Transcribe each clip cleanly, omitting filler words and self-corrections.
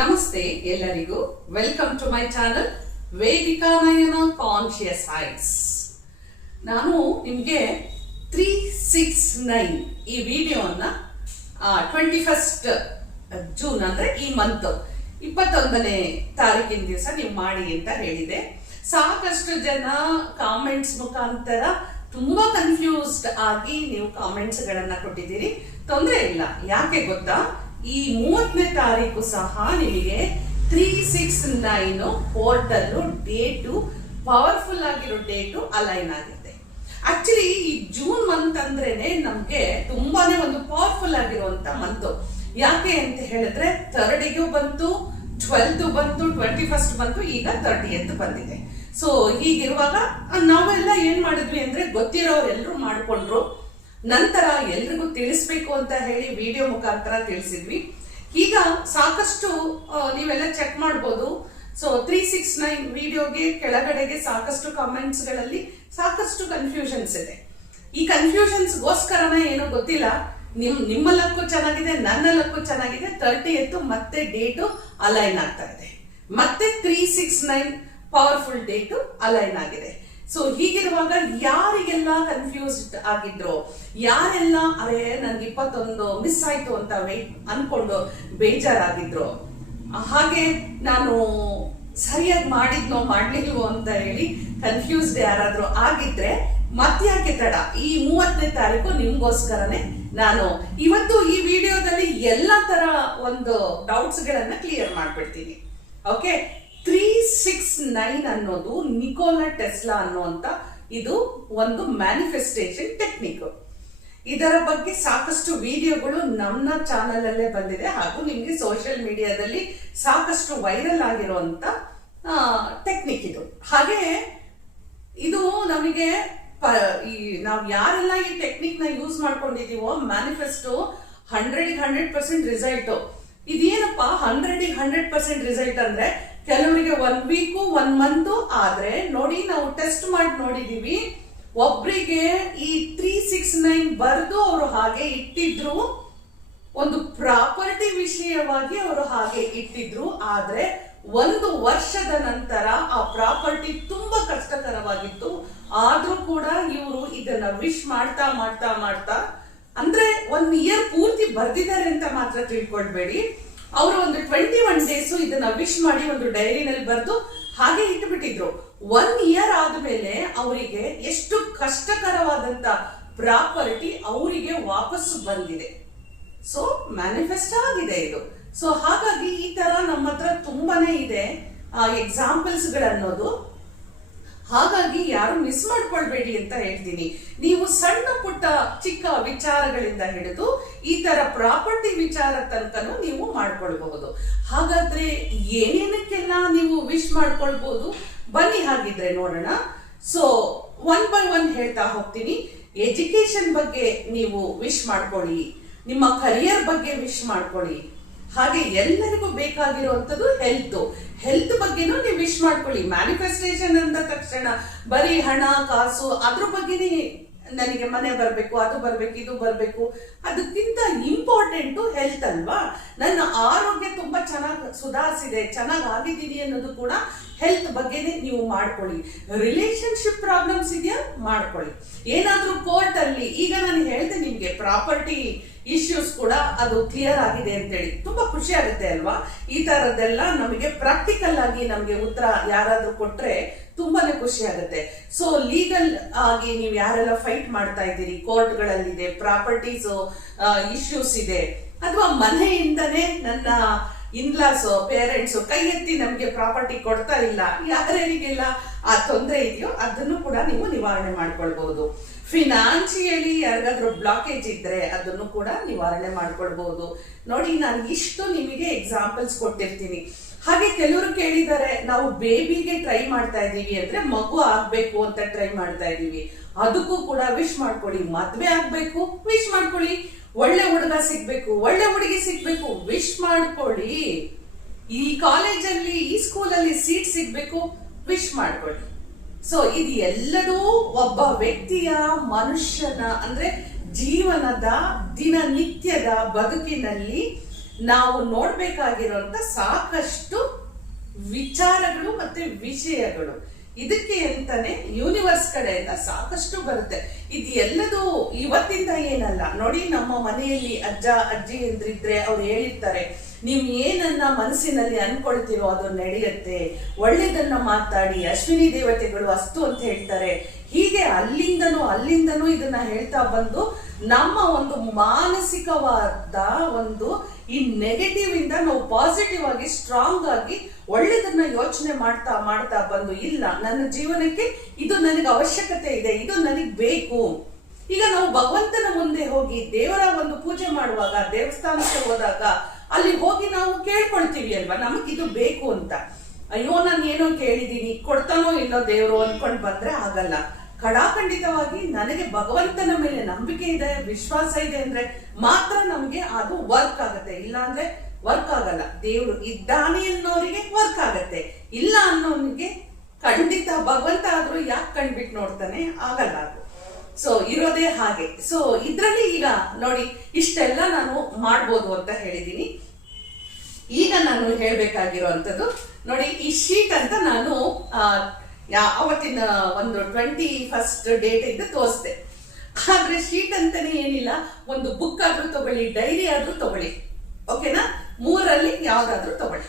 ನಮಸ್ತೆ ಎಲ್ಲರಿಗೂ. Welcome to my channel Vedika Nayana conscious eyes. ನಾನು ನಿಮಗೆ 369 ಈ ವಿಡಿಯೋನ 21st ಜೂನ್ ಅಂದ್ರೆ ಈ ಮಂತ್ 21ನೇ ತಾರೀಕಿನ ದಿವಸ ನೀವು ಮಾಡಿ ಅಂತ ಹೇಳಿದೆ. ಸಾಕಷ್ಟು ಜನ ಕಾಮೆಂಟ್ಸ್ ಮುಖಾಂತರ ತುಂಬಾ ಕನ್ಫ್ಯೂಸ್ಡ್ ಆಗಿ ನೀವು ಕಾಮೆಂಟ್ಸ್ ಗಳನ್ನ ಕೊಟ್ಟಿದ್ದೀರಿ. ತೊಂದರೆ ಇಲ್ಲ, ಯಾಕೆ ಗೊತ್ತಾ, ಈ 30ನೇ ತಾರೀಕು ಸಹ ನಿಮಗೆ 369 ಪೋರ್ಟಲ್ ಡೇಟು ಪವರ್ಫುಲ್ ಆಗಿರೋ ಡೇಟು ಅಲೈನ್ ಆಗಿದೆ. ಆಕ್ಚುಲಿ ಈ ಜೂನ್ ಮಂತ್ ಅಂದ್ರೇನೆ ನಮ್ಗೆ ತುಂಬಾನೇ ಒಂದು ಪವರ್ಫುಲ್ ಆಗಿರುವಂತ ಮಂತ್. ಯಾಕೆ ಅಂತ ಹೇಳಿದ್ರೆ 3rd ಬಂತು, 12th ಬಂತು, 21st ಬಂತು, ಈಗ 30th ಬಂದಿದೆ. ಸೊ ಹೀಗಿರುವಾಗ ನಾವೆಲ್ಲ ಏನ್ ಮಾಡಿದ್ವಿ ಅಂದ್ರೆ ಗೊತ್ತಿರೋರೆಲ್ಲರೂ ಮಾಡ್ಕೊಂಡ್ರು. ನಂತರ ಎಲ್ರಿಗೂ ತಿಳಿಸ್ಬೇಕು ಅಂತ ಹೇಳಿ ವಿಡಿಯೋ ಮುಖಾಂತರ ತಿಳಿಸಿದ್ವಿ. ಈಗ ಸಾಕಷ್ಟು ನೀವೆಲ್ಲ ಚೆಕ್ ಮಾಡ್ಬೋದು. ಸೊ 369 ವಿಡಿಯೋಗೆ ಕೆಳಗಡೆಗೆ ಸಾಕಷ್ಟು ಕಮೆಂಟ್ಸ್ ಗಳಲ್ಲಿ ಸಾಕಷ್ಟು ಕನ್ಫ್ಯೂಷನ್ಸ್ ಇದೆ. ಈ ಕನ್ಫ್ಯೂಷನ್ಸ್ ಗೋಸ್ಕರನೇ ಏನೋ ಗೊತ್ತಿಲ್ಲ, ನಿಮ್ಮ ಲಕ್ಕು ಚೆನ್ನಾಗಿದೆ, ನನ್ನ ಲಕ್ಕು ಚೆನ್ನಾಗಿದೆ. 30th ಮತ್ತೆ ಡೇಟು ಅಲೈನ್ ಆಗ್ತಾ ಇದೆ, ಮತ್ತೆ 369 ಪವರ್ಫುಲ್ ಡೇಟು ಅಲೈನ್ ಆಗಿದೆ. ಸೊ ಹೀಗಿರುವಾಗ ಯಾರಿಗೆಲ್ಲ ಕನ್ಫ್ಯೂಸ್ಡ್ ಆಗಿದ್ರು, ಯಾರೆಲ್ಲ ಅರೆ ನನ್ಗೆ 21 ಮಿಸ್ ಆಯ್ತು ಅಂತ ಅನ್ಕೊಂಡು ಬೇಜಾರಾಗಿದ್ರು, ಹಾಗೆ ನಾನು ಸರಿಯಾಗಿ ಮಾಡಿದ್ನೋ ಮಾಡ್ಲಿಲ್ವೋ ಅಂತ ಹೇಳಿ ಕನ್ಫ್ಯೂಸ್ಡ್ ಯಾರಾದ್ರೂ ಆಗಿದ್ರೆ ಮತ್ತ್ಯಾಕೆ ತಡ, ಈ 30ನೇ ತಾರೀಕು ನಿಮ್ಗೋಸ್ಕರನೇ ನಾನು ಇವತ್ತು ಈ ವಿಡಿಯೋದಲ್ಲಿ ಎಲ್ಲಾ ತರ ಒಂದು ಡೌಟ್ಸ್ ಗಳನ್ನ ಕ್ಲಿಯರ್ ಮಾಡ್ಬಿಡ್ತೀನಿ. ಓಕೆ, 369 ಅನ್ನೋದು ನಿಕೋಲಾ ಟೆಸ್ಲಾ ಅನ್ನುವಂತ ಇದು ಒಂದು ಮ್ಯಾನಿಫೆಸ್ಟೇಷನ್ ಟೆಕ್ನಿಕ್. ಇದರ ಬಗ್ಗೆ ಸಾಕಷ್ಟು ವಿಡಿಯೋಗಳು ನಮ್ಮ ಚಾನೆಲ್ ಅಲ್ಲೇ ಬಂದಿದೆ, ಹಾಗೂ ನಿಮ್ಗೆ ಸೋಷಿಯಲ್ ಮೀಡಿಯಾದಲ್ಲಿ ಸಾಕಷ್ಟು ವೈರಲ್ ಆಗಿರುವಂತ ಟೆಕ್ನಿಕ್ ಇದು. ಹಾಗೆ ಇದು ನಮಗೆ ನಾವು ಯಾರೆಲ್ಲ ಈ ಟೆಕ್ನಿಕ್ ನ ಯೂಸ್ ಮಾಡ್ಕೊಂಡಿದೀವೋ, ಮ್ಯಾನಿಫೆಸ್ಟೋ 100% ರಿಸಲ್ಟ್. ಇದೇನಪ್ಪ 100% ರಿಸಲ್ಟ್ ಅಂದ್ರೆ, ಕೆಲವರಿಗೆ 1 ವೀಕು 1 ಮಂತ್ ಆದ್ರೆ ನೋಡಿ, ನಾವು ಟೆಸ್ಟ್ ಮಾಡಿ ನೋಡಿದೀವಿ. ಒಬ್ರಿಗೆ ಈ 369 ಬರೆದು ಅವರು ಹಾಗೆ ಇಟ್ಟಿದ್ರು, ಒಂದು ಪ್ರಾಪರ್ಟಿ ವಿಷಯವಾಗಿ ಅವರು ಹಾಗೆ ಇಟ್ಟಿದ್ರು. ಆದ್ರೆ 1 ವರ್ಷದ ನಂತರ ಆ ಪ್ರಾಪರ್ಟಿ ತುಂಬಾ ಕಷ್ಟಕರವಾಗಿತ್ತು. ಆದ್ರೂ ಕೂಡ ಇವರು ಇದನ್ನ ವಿಶ್ ಮಾಡ್ತಾ ಮಾಡ್ತಾ ಮಾಡ್ತಾ, ಅಂದ್ರೆ 1 ಇಯರ್ ಪೂರ್ತಿ ಬರ್ದಿದ್ದಾರೆ ಅಂತ ಮಾತ್ರ ತಿಳ್ಕೊಳ್ಬೇಡಿ. ಅವರು ಒಂದು 21 ಡೇಸ್ ಇದನ್ನ ವಿಶ್ ಮಾಡಿ ಒಂದು ಡೈರಿನಲ್ಲಿ ಬರೆದು ಹಾಗೆ ಇಟ್ಟುಬಿಟ್ಟಿದ್ರು. 1 ಇಯರ್ ಆದ್ಮೇಲೆ ಅವರಿಗೆ ಎಷ್ಟು ಕಷ್ಟಕರವಾದಂತ ಪ್ರಾಪರ್ಟಿ ಅವರಿಗೆ ವಾಪಸ್ಸು ಬಂದಿದೆ. ಸೊ ಮ್ಯಾನಿಫೆಸ್ಟ್ ಆಗಿದೆ ಇದು. ಸೊ ಹಾಗಾಗಿ ಈ ತರ ನಮ್ಮ ಹತ್ರ ತುಂಬಾನೇ ಇದೆ ಎಕ್ಸಾಂಪಲ್ಸ್ ಗಳನ್ನೋದು. ಹಾಗಾಗಿ ಯಾರು ಮಿಸ್ ಮಾಡ್ಕೊಳ್ಬೇಡಿ ಅಂತ ಹೇಳ್ತೀನಿ. ನೀವು ಸಣ್ಣ ಪುಟ್ಟ ಚಿಕ್ಕ ವಿಚಾರಗಳಿಂದ ಹಿಡಿದು ಈ ತರ ಪ್ರಾಪರ್ಟಿ ವಿಚಾರ ತನಕನೂ ನೀವು ಮಾಡ್ಕೊಳ್ಬಹುದು. ಹಾಗಾದ್ರೆ ಏನೇನಕ್ಕೆಲ್ಲ ನೀವು ವಿಶ್ ಮಾಡ್ಕೊಳ್ಬಹುದು, ಬನ್ನಿ ಹಾಗಿದ್ರೆ ನೋಡೋಣ. ಸೊ 1 by 1 ಹೇಳ್ತಾ ಹೋಗ್ತೀನಿ. ಎಜುಕೇಶನ್ ಬಗ್ಗೆ ನೀವು ವಿಶ್ ಮಾಡ್ಕೊಳ್ಳಿ, ನಿಮ್ಮ ಕರಿಯರ್ ಬಗ್ಗೆ ವಿಶ್ ಮಾಡ್ಕೊಳ್ಳಿ. ಹಾಗೆ ಎಲ್ಲರಿಗೂ ಬೇಕಾಗಿರುವಂತದ್ದು ಹೆಲ್ತ್ ಬಗ್ಗೆನೂ ನೀವು ವಿಶ್ ಮಾಡ್ಕೊಳ್ಳಿ. ಮ್ಯಾನಿಫೆಸ್ಟೇಷನ್ ಅಂದ ತಕ್ಷಣ ಬರೀ ಹಣ ಕಾಸು ಅದ್ರ ಬಗ್ಗೆನೇ ನನಗೆ ಮನೆ ಬರ್ಬೇಕು, ಅದು ಬರ್ಬೇಕು, ಇದು ಬರ್ಬೇಕು, ಅದಕ್ಕಿಂತ ಇಂಪಾರ್ಟೆಂಟ್ ಹೆಲ್ತ್ ಅಲ್ವಾ. ನನ್ನ ಆರೋಗ್ಯ ತುಂಬಾ ಚೆನ್ನಾಗಿ ಸುಧಾರಿಸಿದೆ, ಚೆನ್ನಾಗಿ ಆಗಿದ್ದೀನಿ ಅನ್ನೋದು ಕೂಡ ಹೆಲ್ತ್ ಬಗ್ಗೆನೇ ನೀವು ಮಾಡ್ಕೊಳ್ಳಿ. ರಿಲೇಶನ್ಶಿಪ್ ಪ್ರಾಬ್ಲಮ್ಸ್ ಇದೆಯಾ, ಮಾಡ್ಕೊಳ್ಳಿ. ಏನಾದ್ರೂ ಕೋರ್ಟ್ ಅಲ್ಲಿ, ಈಗ ನಾನು ಹೇಳ್ದೆ ನಿಮ್ಗೆ ಪ್ರಾಪರ್ಟಿ ಇಶ್ಯೂಸ್ ಕೂಡ ಅದು ಕ್ಲಿಯರ್ ಆಗಿದೆ ಅಂತೇಳಿ ತುಂಬಾ ಖುಷಿ ಆಗುತ್ತೆ ಅಲ್ವಾ. ಈ ತರದ್ದೆಲ್ಲ ನಮಗೆ ಪ್ರಾಕ್ಟಿಕಲ್ ಆಗಿ ನಮ್ಗೆ ಉತ್ತರ ಯಾರಾದ್ರೂ ಕೊಟ್ರೆ ತುಂಬಾನೇ ಖುಷಿ ಆಗುತ್ತೆ. ಸೊ ಲೀಗಲ್ ಆಗಿ ನೀವು ಯಾರೆಲ್ಲ ಫೈಟ್ ಮಾಡ್ತಾ ಇದ್ದೀರಿ, ಕೋರ್ಟ್ ಗಳಲ್ಲಿದೆ, ಪ್ರಾಪರ್ಟೀಸ್ ಇಶ್ಯೂಸ್ ಇದೆ, ಅಥವಾ ಮನೆಯಿಂದನೇ ನನ್ನ ಇನ್ಲಾಸ್ ಪೇರೆಂಟ್ಸ್ ಕೈ ಎತ್ತಿ ನಮ್ಗೆ ಪ್ರಾಪರ್ಟಿ ಕೊಡ್ತಾ ಇಲ್ಲ, ಯಾರಿಗೆಲ್ಲ ಆ ತೊಂದರೆ ಇದೆಯೋ ಅದನ್ನು ಕೂಡ ನೀವು ನಿವಾರಣೆ ಮಾಡ್ಕೊಳ್ಬಹುದು. ಫಿನಾನ್ಷಿಯಲಿ ಯಾರಿಗಾದ್ರೂ ಬ್ಲಾಕೇಜ್ ಇದ್ರೆ ಅದನ್ನು ಕೂಡ ನಿವಾರಣೆ ಮಾಡ್ಕೊಳ್ಬಹುದು. ನೋಡಿ, ನಾನು ಇಷ್ಟು ನಿಮಗೆ ಎಕ್ಸಾಂಪಲ್ಸ್ ಕೊಟ್ಟಿರ್ತೀನಿ. ಹಾಗೆ ಕೆಲವರು ಕೇಳಿದ್ದಾರೆ, ನಾವು ಬೇಬಿಗೆ ಟ್ರೈ ಮಾಡ್ತಾ ಇದೀವಿ ಅಂದ್ರೆ ಮಗು ಆಗ್ಬೇಕು ಅಂತ ಟ್ರೈ ಮಾಡ್ತಾ ಇದೀವಿ, ಅದಕ್ಕೂ ಕೂಡ ವಿಶ್ ಮಾಡ್ಕೊಳ್ಳಿ. ಮದ್ವೆ ಆಗ್ಬೇಕು, ವಿಶ್ ಮಾಡ್ಕೊಳ್ಳಿ. ಒಳ್ಳೆ ಹುಡುಗ ಸಿಗ್ಬೇಕು, ಒಳ್ಳೆ ಹುಡುಗಿ ಸಿಗ್ಬೇಕು, ವಿಶ್ ಮಾಡ್ಕೊಳ್ಳಿ. ಈ ಕಾಲೇಜಲ್ಲಿ, ಈ ಸ್ಕೂಲಲ್ಲಿ ಸೀಟ್ ಸಿಗ್ಬೇಕು, ವಿಶ್ ಮಾಡ್ಕೊಳ್ಳಿ. ಸೊ ಇದು ಎಲ್ಲದೂ ಒಬ್ಬ ವ್ಯಕ್ತಿಯ, ಮನುಷ್ಯನ ಅಂದ್ರೆ ಜೀವನದ ದಿನನಿತ್ಯದ ಬದುಕಿನಲ್ಲಿ ನಾವು ನೋಡ್ಬೇಕಾಗಿರುವಂತ ಸಾಕಷ್ಟು ವಿಚಾರಗಳು ಮತ್ತೆ ವಿಷಯಗಳು. ಇದಕ್ಕೆ ಅಂತಾನೆ ಯೂನಿವರ್ಸ್ ಕಡೆಯಿಂದ ಸಾಕಷ್ಟು ಬರುತ್ತೆ. ಇದು ಎಲ್ಲದೂ ಇವತ್ತಿಂದ ಏನಲ್ಲ ನೋಡಿ. ನಮ್ಮ ಮನೆಯಲ್ಲಿ ಅಜ್ಜ ಅಜ್ಜಿ ಎಂದ್ರಿದ್ರೆ ಅವ್ರು ಹೇಳಿರ್ತಾರೆ, ನೀವು ಏನನ್ನ ಮನಸ್ಸಿನಲ್ಲಿ ಅನ್ಕೊಳ್ತಿರೋ ಅದು ನಡೆಯುತ್ತೆ, ಒಳ್ಳೇದನ್ನ ಮಾತಾಡಿ, ಅಶ್ವಿನಿ ದೇವತೆಗಳು ಅಸ್ತು ಅಂತ ಹೇಳ್ತಾರೆ. ಹೀಗೆ ಅಲ್ಲಿಂದನೂ ಇದನ್ನ ಹೇಳ್ತಾ ಬಂದು ನಮ್ಮ ಒಂದು ಮಾನಸಿಕವಾದ ಒಂದು ಈ ನೆಗೆಟಿವ್ ಇಂದ ನಾವು ಪಾಸಿಟಿವ್ ಆಗಿ ಸ್ಟ್ರಾಂಗ್ ಆಗಿ ಒಳ್ಳೆದನ್ನ ಯೋಚನೆ ಮಾಡ್ತಾ ಮಾಡ್ತಾ ಬಂದು, ಇಲ್ಲ ನನ್ನ ಜೀವನಕ್ಕೆ ಇದು ನನಗೆ ಅವಶ್ಯಕತೆ ಇದೆ, ಇದು ನನಗೆ ಬೇಕು. ಈಗ ನಾವು ಭಗವಂತನ ಮುಂದೆ ಹೋಗಿ ದೇವರ ಒಂದು ಪೂಜೆ ಮಾಡುವಾಗ, ದೇವಸ್ಥಾನಕ್ಕೆ ಹೋದಾಗ ಅಲ್ಲಿ ಹೋಗಿ ನಾವು ಕೇಳ್ಕೊಳ್ತೀವಿ ಅಲ್ವಾ, ನಮಗಿದು ಬೇಕು ಅಂತ. ಅಯ್ಯೋ ನಾನು ಏನೋ ಕೇಳಿದೀನಿ, ಕೊಡ್ತಾನೋ ಇಲ್ಲೋ ದೇವರು ಅನ್ಕೊಂಡ್ ಬಂದ್ರೆ ಆಗಲ್ಲ. ಖಡಾಖಂಡಿತವಾಗಿ ನನಗೆ ಭಗವಂತನ ಮೇಲೆ ನಂಬಿಕೆ ಇದೆ, ವಿಶ್ವಾಸ ಇದೆ ಅಂದ್ರೆ ಮಾತ್ರ ನಮ್ಗೆ ಅದು ವರ್ಕ್ ಆಗುತ್ತೆ. ಇಲ್ಲ ಅಂದ್ರೆ ವರ್ಕ್ ಆಗಲ್ಲ. ದೇವರು ಇದ್ದಾನೆ ಅನ್ನೋರಿಗೆ ವರ್ಕ್ ಆಗತ್ತೆ, ಇಲ್ಲ ಅನ್ನೋನಿಗೆ ಖಂಡಿತ ಭಗವಂತ ಆದ್ರೂ ಯಾಕೆ ಕಂಡ್ಬಿಟ್ಟು ನೋಡ್ತಾನೆ, ಆಗಲ್ಲ ಅದು. ಸೊ ಇರೋದೇ ಹಾಗೆ. ಸೊ ಇದ್ರಲ್ಲಿ ಈಗ ನೋಡಿ, ಇಷ್ಟೆಲ್ಲ ನಾನು ಮಾಡ್ಬೋದು ಅಂತ ಹೇಳಿದೀನಿ. ಈಗ ನಾನು ಹೇಳ್ಬೇಕಾಗಿರುವಂತದ್ದು ನೋಡಿ, ಈ ಶೀಟ್ ಅಂತ ನಾನು ಅವತ್ತಿನ ಒಂದು 21st ಡೇಟ್ ಇಂದ ತೋರಿಸ್ದೆ. ಆದ್ರೆ ಶೀಟ್ ಅಂತಾನೆ ಏನಿಲ್ಲ, ಒಂದು ಬುಕ್ ಆದ್ರೂ ತಗೊಳ್ಳಿ, ಡೈರಿ ಆದ್ರೂ ತಗೊಳ್ಳಿ, ಓಕೆನಾ? 3ರಲ್ಲಿ ಯಾವ್ದಾದ್ರೂ ತಗೊಳ್ಳಿ.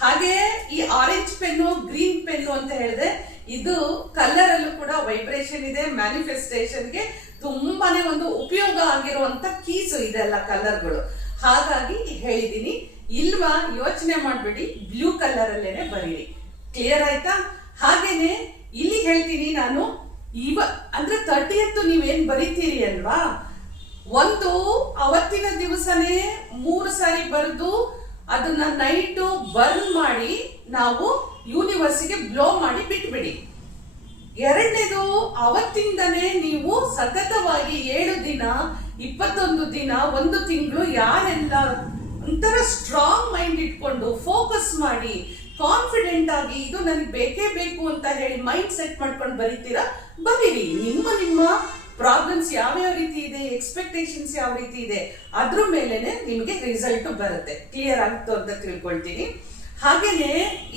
ಹಾಗೆ ಈ ಆರೆಂಜ್ ಪೆನ್ನು, ಗ್ರೀನ್ ಪೆನ್ನು ಅಂತ ಹೇಳಿದೆ, ಇದು ಕಲರ್ ಅಲ್ಲೂ ಕೂಡ ವೈಬ್ರೇಷನ್ ಇದೆ, ಮ್ಯಾನಿಫೆಸ್ಟೇಷನ್ಗೆ ತುಂಬಾನೇ ಒಂದು ಉಪಯೋಗ ಆಗಿರುವಂತ ಕೀಸು ಇದೆಲ್ಲ ಕಲರ್ಗಳು. ಹಾಗಾಗಿ ಹೇಳಿದೀನಿ, ಇಲ್ವಾ ಯೋಚನೆ ಮಾಡ್ಬಿಡಿ, ಬ್ಲೂ ಕಲರ್ ಅಲ್ಲೇನೆ ಬರೀರಿ. ಕ್ಲಿಯರ್ ಆಯ್ತಾ? ಹಾಗೇನೆ ಇಲ್ಲಿ ಹೇಳ್ತೀನಿ ನಾನು, ಅಂದ್ರೆ 30th ನೀವೇನ್ ಬರೀತೀರಿ ಅಲ್ವಾ, ಒಂದು ಅವತ್ತಿನ ದಿವಸನೇ 3 ಸಾರಿ ಬರೆದು ಅದನ್ನ ನೈಟ್ ಬರ್ನ್ ಮಾಡಿ ನಾವು ಯೂನಿವರ್ಸಿಗೆ ಬ್ಲೋ ಮಾಡಿ ಬಿಟ್ಬಿಡಿ. ಎರಡನೇದು, ಅವತ್ತಿಂದನೇ ನೀವು ಸತತವಾಗಿ 7 ದಿನ, 21 ದಿನ, 1 ತಿಂಗಳು ಯಾರೆಲ್ಲ ಒಂಥರ ಸ್ಟ್ರಾಂಗ್ ಮೈಂಡ್ ಇಟ್ಕೊಂಡು ಫೋಕಸ್ ಮಾಡಿ ಕಾನ್ಫಿಡೆಂಟ್ ಆಗಿ ಇದು ನನಗೆ ಬೇಕೇ ಬೇಕು ಅಂತ ಹೇಳಿ ಮೈಂಡ್ ಸೆಟ್ ಮಾಡ್ಕೊಂಡು ಬರೀತೀರಾ, ಬರೀರಿ. ನಿಮ್ಮ ಪ್ರಾಬ್ಲಮ್ಸ್ ಯಾವ್ಯಾವ ರೀತಿ ಇದೆ, ಎಕ್ಸ್ಪೆಕ್ಟೇಷನ್ಸ್ ಯಾವ ರೀತಿ ಇದೆ, ಅದ್ರ ಮೇಲೆನೆ ನಿಮಗೆ ರಿಸಲ್ಟ್ ಬರುತ್ತೆ. ಕ್ಲಿಯರ್ ಆಗ್ತು ಅಂತ ತಿಳ್ಕೊಳ್ತೀನಿ. ಹಾಗೇನೆ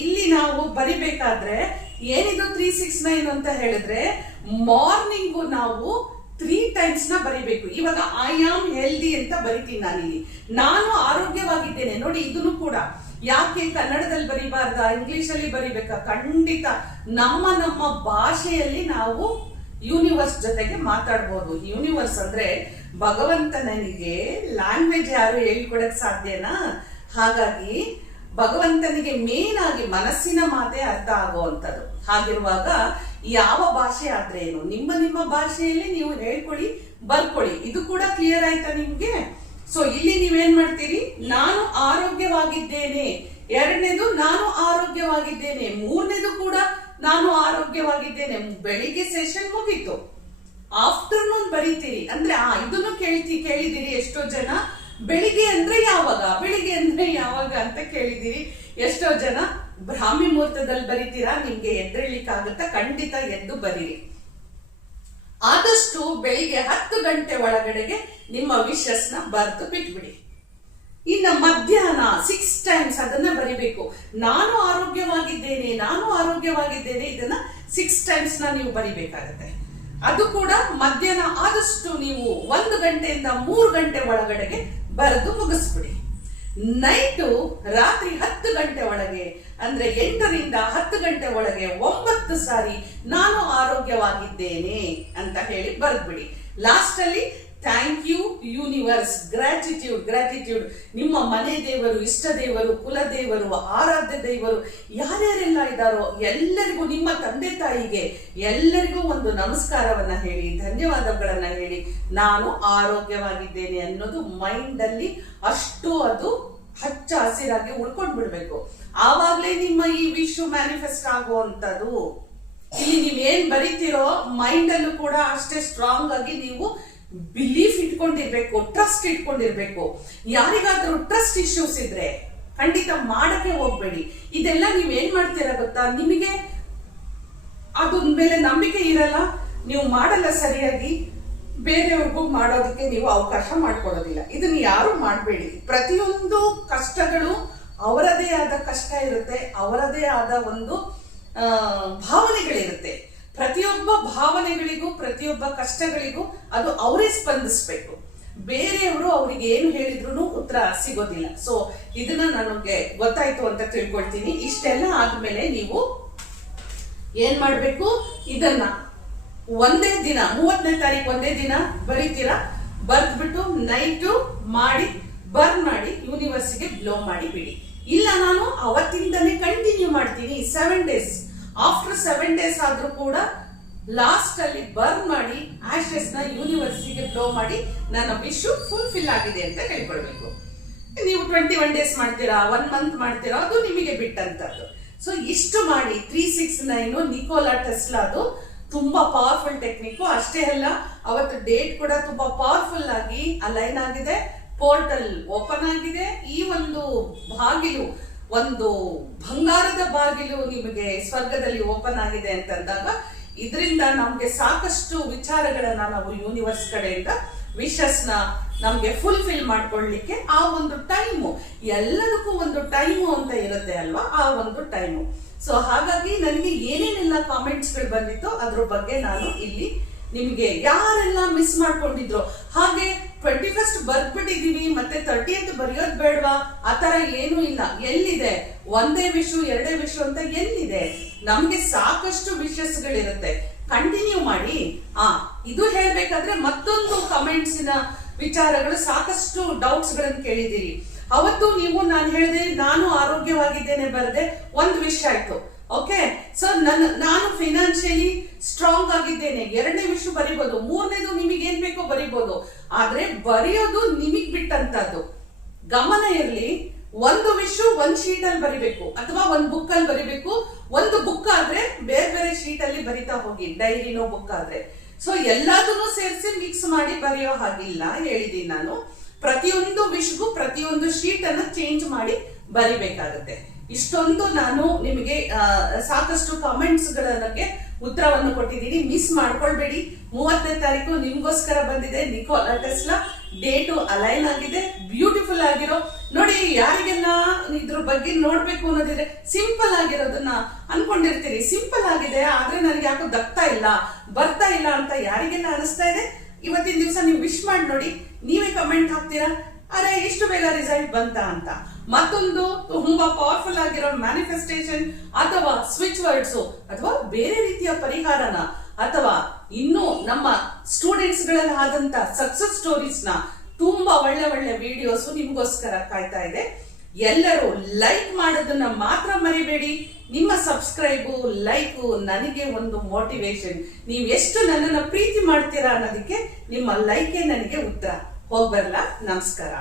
ಇಲ್ಲಿ ನಾವು ಬರಿಬೇಕಾದ್ರೆ ಏನಿದು 369 ಅಂತ ಹೇಳಿದ್ರೆ, ಮಾರ್ನಿಂಗ್ ನಾವು 3 ಟೈಮ್ಸ್ ನ ಬರಿಬೇಕು. ಇವಾಗ ಐ ಆಮ್ ಹೆಲ್ದಿ ಅಂತ ಬರಿತೀನಿ ನಾನಿಲ್ಲಿ, ನಾನು ಆರೋಗ್ಯವಾಗಿದ್ದೇನೆ. ನೋಡಿ ಇದನ್ನು ಕೂಡ ಯಾಕೆ ಕನ್ನಡದಲ್ಲಿ ಬರಿಬಾರ್ದ, ಇಂಗ್ಲಿಷ್ ಅಲ್ಲಿ ಬರಿಬೇಕಾ? ಖಂಡಿತ ನಮ್ಮ ಭಾಷೆಯಲ್ಲಿ ನಾವು ಯೂನಿವರ್ಸ್ ಜೊತೆಗೆ ಮಾತಾಡ್ಬೋದು. ಯೂನಿವರ್ಸ್ ಅಂದ್ರೆ ಭಗವಂತನಿಗೆ ಲ್ಯಾಂಗ್ವೇಜ್ ಯಾರು ಹೇಳ್ಕೊಡಕ್ ಸಾಧ್ಯನಾ? ಹಾಗಾಗಿ ಭಗವಂತನಿಗೆ ಮೇನ್ ಆಗಿ ಮನಸ್ಸಿನ ಮಾತೇ ಅರ್ಥ ಆಗುವಂಥದ್ದು. ಹಾಗಿರುವಾಗ ಯಾವ ಭಾಷೆ ಆದ್ರೆ ಏನು, ನಿಮ್ಮ ಭಾಷೆಯಲ್ಲಿ ನೀವು ಹೇಳ್ಕೊಳ್ಳಿ, ಬರ್ಕೊಳ್ಳಿ. ಇದು ಕೂಡ ಕ್ಲಿಯರ್ ಆಯ್ತಾ ನಿಮ್ಗೆ? ಸೊ ಇಲ್ಲಿ ನೀವೇನ್ ಮಾಡ್ತೀರಿ, ನಾನು ಆರೋಗ್ಯವಾಗಿದ್ದೇನೆ. ಎರಡನೇದು, ನಾನು ಆರೋಗ್ಯವಾಗಿದ್ದೇನೆ. ಮೂರನೇದು ಕೂಡ ನಾನು ಆರೋಗ್ಯವಾಗಿದ್ದೇನೆ. ಬೆಳಿಗ್ಗೆ ಸೆಷನ್ ಮುಗೀತು, ಆಫ್ಟರ್ನೂನ್ ಬರೀತೀರಿ ಅಂದ್ರೆ ಇದನ್ನು ಕೇಳಿದಿರಿ ಎಷ್ಟೋ ಜನ. ಬೆಳಿಗ್ಗೆ ಅಂದ್ರೆ ಯಾವಾಗ ಅಂತ ಕೇಳಿದಿರಿ ಎಷ್ಟೋ ಜನ. ಬ್ರಾಹ್ಮಿ ಮುಹೂರ್ತದಲ್ಲಿ ಬರೀತೀರಾ, ನಿಮ್ಗೆ ಎದ್ದೇಳಲಿಕ್ಕಾಗುತ್ತಾ? ಖಂಡಿತ ಎದ್ದು ಬರೀರಿ. ಆದಷ್ಟು ಬೆಳಿಗ್ಗೆ 10 ಗಂಟೆ ಒಳಗಡೆಗೆ ನಿಮ್ಮ ವಿಶಸ್ ನ ಬರೆದು ಬಿಟ್ಬಿಡಿ. ಇನ್ನು ಮಧ್ಯಾಹ್ನ 6 ಟೈಮ್ಸ್ ಅದನ್ನ ಬರಿಬೇಕು. ನಾನು ಆರೋಗ್ಯವಾಗಿದ್ದೇನೆ, ಇದನ್ನ 6 ಟೈಮ್ಸ್ ನೀವು ಬರಿಬೇಕಾಗತ್ತೆ. ಅದು ಕೂಡ ಮಧ್ಯಾಹ್ನ ಆದಷ್ಟು ನೀವು 1 ಗಂಟೆಯಿಂದ 3 ಗಂಟೆ ಒಳಗಡೆಗೆ ಬರೆದು ಮುಗಿಸ್ಬಿಡಿ. ನೈಟು ರಾತ್ರಿ 10 ಗಂಟೆ ಒಳಗೆ ಅಂದ್ರೆ 8ರಿಂದ 10 ಗಂಟೆ ಒಳಗೆ 9 ಸಾರಿ ನಾನು ಆರೋಗ್ಯವಾಗಿದ್ದೇನೆ ಅಂತ ಹೇಳಿ ಬರೆದ್ಬಿಡಿ. ಲಾಸ್ಟ್ ಅಲ್ಲಿ ಥ್ಯಾಂಕ್ ಯು ಯೂನಿವರ್ಸ್, ಗ್ರಾಟಿಟ್ಯೂಡ್. ನಿಮ್ಮ ಮನೆ ದೇವರು, ಇಷ್ಟ ದೇವರು, ಕುಲ ದೇವರು, ಆರಾಧ್ಯ ದೇವರು ಯಾರ್ಯಾರೆಲ್ಲ ಇದ್ದಾರೋ ಎಲ್ಲರಿಗೂ, ನಿಮ್ಮ ತಂದೆ ತಾಯಿಗೆ ಎಲ್ಲರಿಗೂ ಒಂದು ನಮಸ್ಕಾರವನ್ನ ಹೇಳಿ, ಧನ್ಯವಾದಗಳನ್ನ ಹೇಳಿ, ನಾನು ಆರೋಗ್ಯವಾಗಿದ್ದೇನೆ ಅನ್ನೋದು ಮೈಂಡ್ ಅಲ್ಲಿ ಅಷ್ಟು ಅದು ಹಚ್ಚ ಹಸಿರಾಗಿ ಉಳ್ಕೊಂಡ್ ಬಿಡ್ಬೇಕು. ಆವಾಗ್ಲೇ ನಿಮ್ಮ ಈ ವಿಶ್ ಮ್ಯಾನಿಫೆಸ್ಟ್ ಆಗುವಂತದ್ದು. ಇಲ್ಲಿ ನೀವೇನ್ ಬರೀತಿರೋ ಮೈಂಡ್ ಅಲ್ಲೂ ಕೂಡ ಅಷ್ಟೇ ಸ್ಟ್ರಾಂಗ್ ಆಗಿ ನೀವು ಬಿಲೀಫ್ ಇಟ್ಕೊಂಡಿರ್ಬೇಕು, ಟ್ರಸ್ಟ್ ಇಟ್ಕೊಂಡಿರ್ಬೇಕು. ಯಾರಿಗಾದ್ರೂ ಟ್ರಸ್ಟ್ ಇಶ್ಯೂಸ್ ಇದ್ರೆ ಖಂಡಿತ ಮಾಡಕ್ಕೆ ಹೋಗ್ಬೇಡಿ. ಇದೆಲ್ಲ ನೀವೇನ್ ಮಾಡ್ತೀರಾ ಗೊತ್ತಾ, ನಿಮಗೆ ಅದ್ರ ಮೇಲೆ ನಂಬಿಕೆ ಇರಲ್ಲ, ನೀವು ಮಾಡಲ್ಲ ಸರಿಯಾಗಿ, ಬೇರೆಯವ್ರಿಗೂ ಮಾಡೋದಕ್ಕೆ ನೀವು ಅವಕಾಶ ಮಾಡ್ಕೊಡೋದಿಲ್ಲ. ಇದನ್ನ ಯಾರು ಮಾಡಬೇಡಿ. ಪ್ರತಿಯೊಂದು ಕಷ್ಟಗಳು ಅವರದೇ ಆದ ಕಷ್ಟ ಇರುತ್ತೆ, ಅವರದೇ ಆದ ಒಂದು ಭಾವನೆಗಳಿರುತ್ತೆ. ಪ್ರತಿಯೊಬ್ಬ ಭಾವನೆಗಳಿಗೂ ಪ್ರತಿಯೊಬ್ಬ ಕಷ್ಟಗಳಿಗೂ ಅದು ಅವರೇ ಸ್ಪಂದಿಸ್ಬೇಕು. ಬೇರೆಯವರು ಅವ್ರಿಗೆ ಏನು ಹೇಳಿದ್ರು ಉತ್ತರ ಸಿಗೋದಿಲ್ಲ. ಸೊ ಇದನ್ನ ನನಗೆ ಗೊತ್ತಾಯ್ತು ಅಂತ ತಿಳ್ಕೊಳ್ತೀನಿ. ಇಷ್ಟೆಲ್ಲ ಆದ್ಮೇಲೆ ನೀವು ಏನ್ ಮಾಡ್ಬೇಕು, ಇದನ್ನ ಒಂದೇ ದಿನ 30ನೇ ತಾರೀಕು ಒಂದೇ ದಿನ ಬರೀತೀರಾ. ಬರ್ದ್ಬಿಟ್ಟು ನೈಟು ಮಾಡಿ ಬರ್ನ್ ಮಾಡಿ ಯೂನಿವರ್ಸಿಗೆ ಬ್ಲೋ ಮಾಡಿ ಬಿಡಿ. ಇಲ್ಲ ನಾನು ಅವತ್ತಿಂದನೇ ಕಂಟಿನ್ಯೂ ಮಾಡ್ತೀನಿ 7 days. ಆಫ್ಟರ್ 7 days ಆದ್ರೂ ಕೂಡ ಲಾಸ್ಟ್ ಅಲ್ಲಿ ಬರ್ನ್ ಮಾಡಿ ಆಶಸ್ ನ ಯೂನಿವರ್ಸಿಗೆ ಬ್ಲೋ ಮಾಡಿ ನನ್ನ ವಿಶ್ ಫುಲ್ಫಿಲ್ ಆಗಿದೆ ಅಂತ ಹೇಳ್ಕೊಳ್ಬೇಕು. ನೀವು 21 days ಮಾಡ್ತೀರಾ, 1 month ಮಾಡ್ತೀರಾ, ಅದು ನಿಮಗೆ ಬಿಟ್ಟಂತದ್ದು. ಸೊ ಇಷ್ಟು ಮಾಡಿ 369 ನಿಕೋಲಾ ಟೆಸ್ಲಾದು ತುಂಬಾ ಪವರ್ಫುಲ್ ಟೆಕ್ನಿಕ್. ಅಷ್ಟೇ ಅಲ್ಲ, ಅವತ್ತು ಡೇಟ್ ಕೂಡ ತುಂಬಾ ಪವರ್ಫುಲ್ ಆಗಿ ಅಲೈನ್ ಆಗಿದೆ, ಪೋರ್ಟಲ್ ಓಪನ್ ಆಗಿದೆ. ಈ ಒಂದು ಬಾಗಿಲು, ಒಂದು ಬಂಗಾರದ ಬಾಗಿಲು ನಿಮಗೆ ಸ್ವರ್ಗದಲ್ಲಿ ಓಪನ್ ಆಗಿದೆ ಅಂತಂದಾಗ ಇದರಿಂದ ನಮ್ಗೆ ಸಾಕಷ್ಟು ವಿಚಾರಗಳನ್ನ ನಾವು ಯೂನಿವರ್ಸ್ ಕಡೆಯಿಂದ ವಿಶಸ್ ನ ನಮ್ಗೆ ಫುಲ್ಫಿಲ್ ಮಾಡ್ಕೊಳ್ಳಿಕ್ಕೆ ಆ ಒಂದು ಟೈಮು, ಎಲ್ಲದಕ್ಕೂ ಒಂದು ಟೈಮು ಅಂತ ಇರುತ್ತೆ ಅಲ್ವಾ, ಆ ಒಂದು ಟೈಮು. ಸೊ ಹಾಗಾಗಿ ನನಗೆ ಏನೇನೆಲ್ಲ ಕಾಮೆಂಟ್ಸ್ ಗಳು ಬಂದಿತ್ತು ಅದ್ರ ಬಗ್ಗೆ ನಾನು ಇಲ್ಲಿ ನಿಮಗೆ ಯಾರೆಲ್ಲ ಮಿಸ್ ಮಾಡ್ಕೊಂಡಿದ್ರು, ಹಾಗೆ 21st ಬರ್ದ್ಬಿಟ್ಟಿದೀವಿ ಮತ್ತೆ 30th ಬರೆಯೋದ್ ಬೇಡವಾ, ಆತರ ಏನೂ ಇಲ್ಲ. ಎಲ್ಲಿದೆ ಒಂದೇ ವಿಷು 2 ವಿಷು ಅಂತ ಎಲ್ಲಿದೆ? ನಮ್ಗೆ ಸಾಕಷ್ಟು ವಿಷಸ್ ಗಳಿರುತ್ತೆ. ಕಂಟಿನ್ಯೂ ಮಾಡಿ. ಇದು ಹೇಳ್ಬೇಕಾದ್ರೆ ಮತ್ತೊಂದು ಕಮೆಂಟ್ಸಿನ ವಿಚಾರಗಳು, ಸಾಕಷ್ಟು ಡೌಟ್ಸ್ ಗಳನ್ನ ಕೇಳಿದಿರಿ. ಅವತ್ತು ನೀವು ನಾನು ಹೇಳಿದೆ ನಾನು ಆರೋಗ್ಯವಾಗಿದ್ದೇನೆ ಬರದೆ ಒಂದು ವಿಷಯ ಆಯ್ತು. ಓಕೆ, ಸೊ ನಾನು ಫೈನಾನ್ಷಿಯಲಿ ಸ್ಟ್ರಾಂಗ್ ಆಗಿದ್ದೇನೆ, 2ನೇ ವಿಷಯ ಬರಿಬಹುದು, 3ನೇದು ನಿಮಗೆ ಏನ್ ಬೇಕೋ ಬರಿಬಹುದು. ಆದ್ರೆ ಬರೆಯೋದು ನಿಮಗ್ ಬಿಟ್ಟಂತದ್ದು. ಗಮನ ಇರ್ಲಿ, ಒಂದು ವಿಷಯ ಒಂದ್ ಶೀಟ್ ಅಲ್ಲಿ ಬರಿಬೇಕು ಅಥವಾ ಒಂದ್ ಬುಕ್ ಅಲ್ಲಿ ಬರಿಬೇಕು. ಒಂದು ಬುಕ್ ಆದ್ರೆ ಬೇರೆ ಬೇರೆ ಶೀಟ್ ಅಲ್ಲಿ ಬರಿತಾ ಹೋಗಿ, ಡೈರಿನೋ ಬುಕ್ ಆದ್ರೆ. ಸೊ ಎಲ್ಲದನ್ನು ಸೇರಿಸಿ ಮಿಕ್ಸ್ ಮಾಡಿ ಬರೆಯೋ ಹಾಗಿಲ್ಲ ಹೇಳಿದೀನಿ ನಾನು. ಪ್ರತಿಯೊಂದು ವಿಷ್ಗೂ ಪ್ರತಿಯೊಂದು ಶೀಟ್ ಅನ್ನ ಚೇಂಜ್ ಮಾಡಿ ಬರಿಬೇಕಾಗುತ್ತೆ. ಇಷ್ಟೊಂದು ನಾನು ನಿಮಗೆ ಸಾಕಷ್ಟು ಕಾಮೆಂಟ್ಸ್ ಗಳಿಗೆ ಉತ್ತರವನ್ನು ಕೊಟ್ಟಿದ್ದೀನಿ. ಮಿಸ್ ಮಾಡ್ಕೊಳ್ಬೇಡಿ. 30ನೇ ತಾರೀಕು ನಿಮ್ಗೋಸ್ಕರ ಬಂದಿದೆ ನಿಕೋಲಾ ಟೆಸ್ಲಾ. ಡೇಟು ಅಲೈನ್ ಆಗಿದೆ, ಬ್ಯೂಟಿಫುಲ್ ಆಗಿರೋ. ನೋಡಿ, ಯಾರಿಗೆಲ್ಲ ಇದ್ರ ಬಗ್ಗೆ ನೋಡ್ಬೇಕು ಅನ್ನೋದಿದ್ರೆ ಸಿಂಪಲ್ ಆಗಿರೋದನ್ನ ಅನ್ಕೊಂಡಿರ್ತೀರಿ. ಸಿಂಪಲ್ ಆಗಿದೆ ಆದ್ರೆ ನನಗೆ ಯಾಕೋ ಬರ್ತಾ ಇಲ್ಲ ಅಂತ ಯಾರಿಗೆಲ್ಲ ಅನಿಸ್ತಾ ಇದೆ, ಇವತ್ತಿನ ದಿವಸ ನೀವು ವಿಶ್ ಮಾಡಿ ನೋಡಿ. ನೀವೇ ಕಮೆಂಟ್ ಹಾಕ್ತೀರಾ, ಅರೆ ಇಷ್ಟು ಬೇಗ ರಿಸಲ್ಟ್ ಬಂತ ಅಂತ. ಮತ್ತೊಂದು ತುಂಬಾ ಪವರ್ಫುಲ್ ಆಗಿರೋ ಮ್ಯಾನಿಫೆಸ್ಟೇಷನ್ ಅಥವಾ ಸ್ವಿಚ್ ವರ್ಡ್ಸ್ ಅಥವಾ ಬೇರೆ ರೀತಿಯ ಪರಿಹಾರನ ಅಥವಾ ಇನ್ನು ನಮ್ಮ ಸ್ಟೂಡೆಂಟ್ಸ್ ಗಳಲ್ಲಿ ಆದಂತ ಸಕ್ಸಸ್ ಸ್ಟೋರೀಸ್ ನ ತುಂಬಾ ಒಳ್ಳೆ ವಿಡಿಯೋಸ್ ನಿಮ್ಗೋಸ್ಕರ ಕಾಯ್ತಾ ಇದೆ. ಎಲ್ಲರೂ ಲೈಕ್ ಮಾಡೋದನ್ನ ಮಾತ್ರ ಮರಿಬೇಡಿ. ನಿಮ್ಮ ಸಬ್ಸ್ಕ್ರೈಬು, ಲೈಕು ನನಗೆ ಒಂದು ಮೋಟಿವೇಶನ್. ನೀವು ಎಷ್ಟು ನನ್ನನ್ನ ಪ್ರೀತಿ ಮಾಡ್ತೀರಾ ಅನ್ನೋದಕ್ಕೆ ನಿಮ್ಮ ಲೈಕೇ ನನಗೆ ಉತ್ತರ. ಹೋಗ್ಬರ್ಲಾ? ನಮಸ್ಕಾರ.